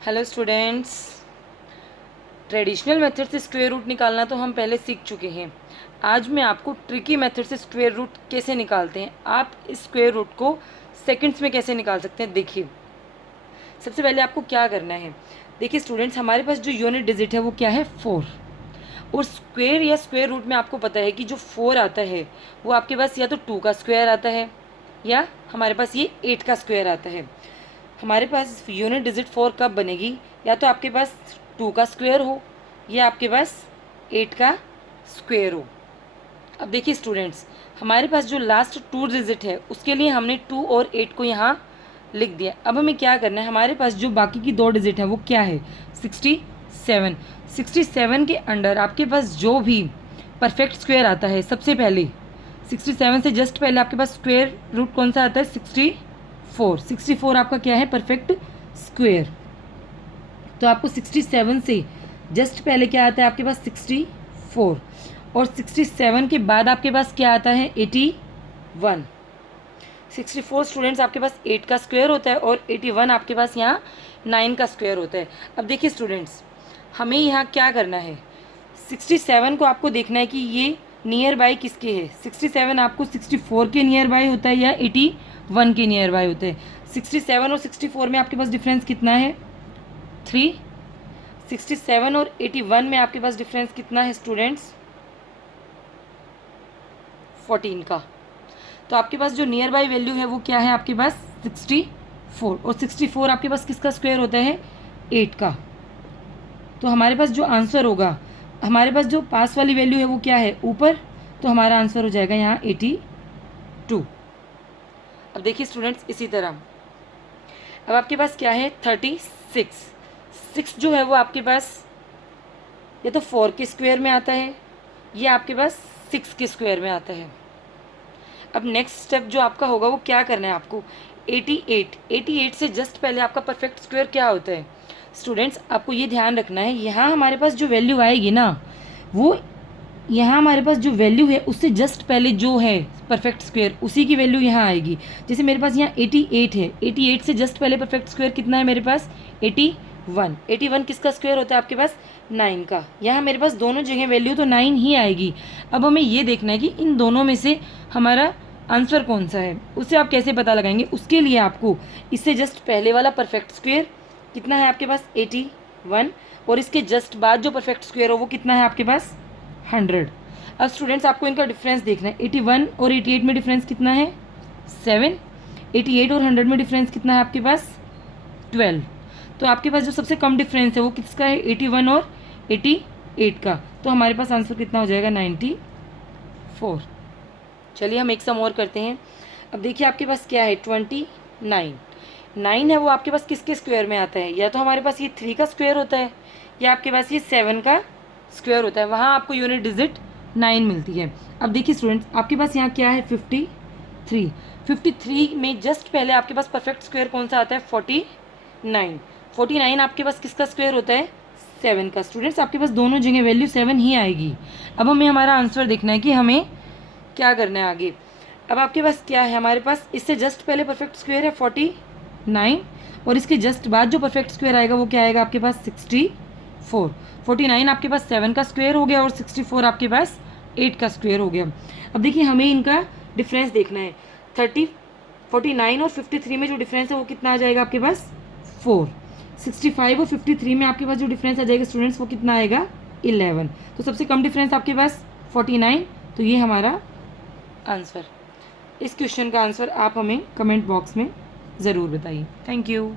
Hello students, traditional method से square root निकालना तो हम पहले सीख चुके हैं। आज मैं आपको ट्रिकी मेथड से स्क्वायर रूट कैसे निकालते हैं, आप इस स्क्वायर रूट को सेकंड्स में कैसे निकाल सकते हैं। देखिए, सबसे पहले आपको क्या करना है। देखिए स्टूडेंट्स, हमारे पास जो यूनिट डिजिट है वो क्या है, 4। और स्क्वायर या स्क्वायर रूट में आपको पता है कि जो 4 आता है वो आपके पास या तो 2 का स्क्वायर आता है या हमारे पास ये 8 का स्क्वायर आता है। हमारे पास यूनिट डिजिट 4 कब बनेगी, या तो आपके पास 2 का स्क्वायर हो या आपके पास 8 का स्क्वायर हो। अब देखिए स्टूडेंट्स, हमारे पास जो लास्ट 2 डिजिट है उसके लिए हमने 2 और 8 को यहाँ लिख दिया। अब हमें क्या करना है, हमारे पास जो बाकी की 2 डिजिट है वो क्या है, 67। 67 के अंडर आपके पास जो भी परफेक्ट स्क्वायर आता है, सबसे पहले 67 से जस्ट पहले आपके पास स्क्वायर रूट कौन सा आता है, 64। 64 आपका क्या है, परफेक्ट स्क्वायर। तो आपको 67 से जस्ट पहले क्या आता है आपके पास, 64। और 67 के बाद आपके पास क्या आता है, 81। 64 स्टूडेंट्स आपके पास 8 का स्क्वायर होता है और 81 आपके पास यहाँ 9 का स्क्वायर होता है। अब देखिए स्टूडेंट्स, हमें यहाँ क्या करना है, 67 को आपको देखना है कि ये नियर बाय किसके है। 67 आपको 64 के नियर बाय होता है या 81 के नियर बाय होता है। 67 और 64 में आपके पास डिफरेंस कितना है, 3। 67 और 81 में आपके पास डिफरेंस कितना है स्टूडेंट्स, 14 का। तो आपके पास जो नियर बाय वैल्यू है वो क्या है आपके पास, 64। और 64 आपके पास किसका स्क्वायर होता है, 8 का। तो हमारे पास जो आंसर होगा, हमारे पास जो पास वाली वैल्यू है वो क्या है, ऊपर। तो हमारा आंसर हो जाएगा यहाँ 82। अब देखिए स्टूडेंट्स, इसी तरह अब आपके पास क्या है, 36। 6 जो है वो आपके पास या तो 4 के स्क्वायर में आता है या आपके पास 6 के स्क्वायर में आता है। अब नेक्स्ट स्टेप जो आपका होगा वो क्या करना है आपको, 88। 88 से जस्ट पहले आपका परफेक्ट स्क्वायर क्या होता है स्टूडेंट्स, आपको ये ध्यान रखना है। यहाँ हमारे पास जो वैल्यू आएगी ना, वो यहाँ हमारे पास जो वैल्यू है उससे जस्ट पहले जो है परफेक्ट स्क्वायर, उसी की वैल्यू यहाँ आएगी। जैसे मेरे पास यहाँ 88 है, 88 से जस्ट पहले परफेक्ट स्क्वायर कितना है मेरे पास, 81। 81 किसका स्क्वायर होता है आपके पास, 9 का। यहाँ मेरे पास दोनों जगह वैल्यू तो 9 ही आएगी। अब हमें ये देखना है कि इन दोनों में से हमारा आंसर कौन सा है, उसे आप कैसे पता लगाएंगे। उसके लिए आपको इससे जस्ट पहले वाला परफेक्ट स्क्वायर कितना है आपके पास, 81। और इसके जस्ट बाद जो परफेक्ट स्क्वायर हो वो कितना है आपके पास, 100। अब स्टूडेंट्स आपको इनका डिफरेंस देखना है, 81 और 88 में डिफरेंस कितना है, 7। 88 और 100 में डिफरेंस कितना है आपके पास, 12। तो आपके पास जो सबसे कम डिफरेंस है वो किसका है, 81 और 88 का। तो हमारे पास आंसर कितना हो जाएगा, 94। चलिए हम एक सम और करते हैं। अब देखिए आपके पास क्या है, 29। 9 है वो आपके पास किसके स्क्वायर में आता है, या तो हमारे पास ये 3 का स्क्वायर होता है या आपके पास ये 7 का स्क्वायर होता है। वहाँ आपको यूनिट डिजिट 9 मिलती है। अब देखिए स्टूडेंट्स, आपके पास यहाँ क्या है, 53। 53 में जस्ट पहले आपके पास परफेक्ट स्क्वायर कौन सा आता है, 49। 49 आपके पास किसका स्क्वायर होता है, 7 का। स्टूडेंट्स आपके पास दोनों जगह वैल्यू 7 ही आएगी। अब हमें हमारा आंसर देखना है कि हमें क्या करना है आगे। अब आपके पास क्या है, हमारे पास इससे जस्ट पहले परफेक्ट स्क्वायर है 49 और इसके जस्ट बाद जो परफेक्ट स्क्वायर आएगा वो क्या आएगा आपके पास, 64। 49 आपके पास 7 का स्क्वायर हो गया और 64 आपके पास 8 का स्क्वायर हो गया। अब देखिए हमें इनका डिफरेंस देखना है। 49 और 53 में जो डिफरेंस है वो कितना आ जाएगा आपके पास, 4। 65 और 53 में आपके पास जो डिफरेंस आ जाएगा स्टूडेंट्स वो कितना आएगा, 11। तो सबसे कम डिफरेंस आपके पास 49। तो ये हमारा आंसर। इस क्वेश्चन का आंसर आप हमें कमेंट बॉक्स में ज़रूर बताइए। Thank you.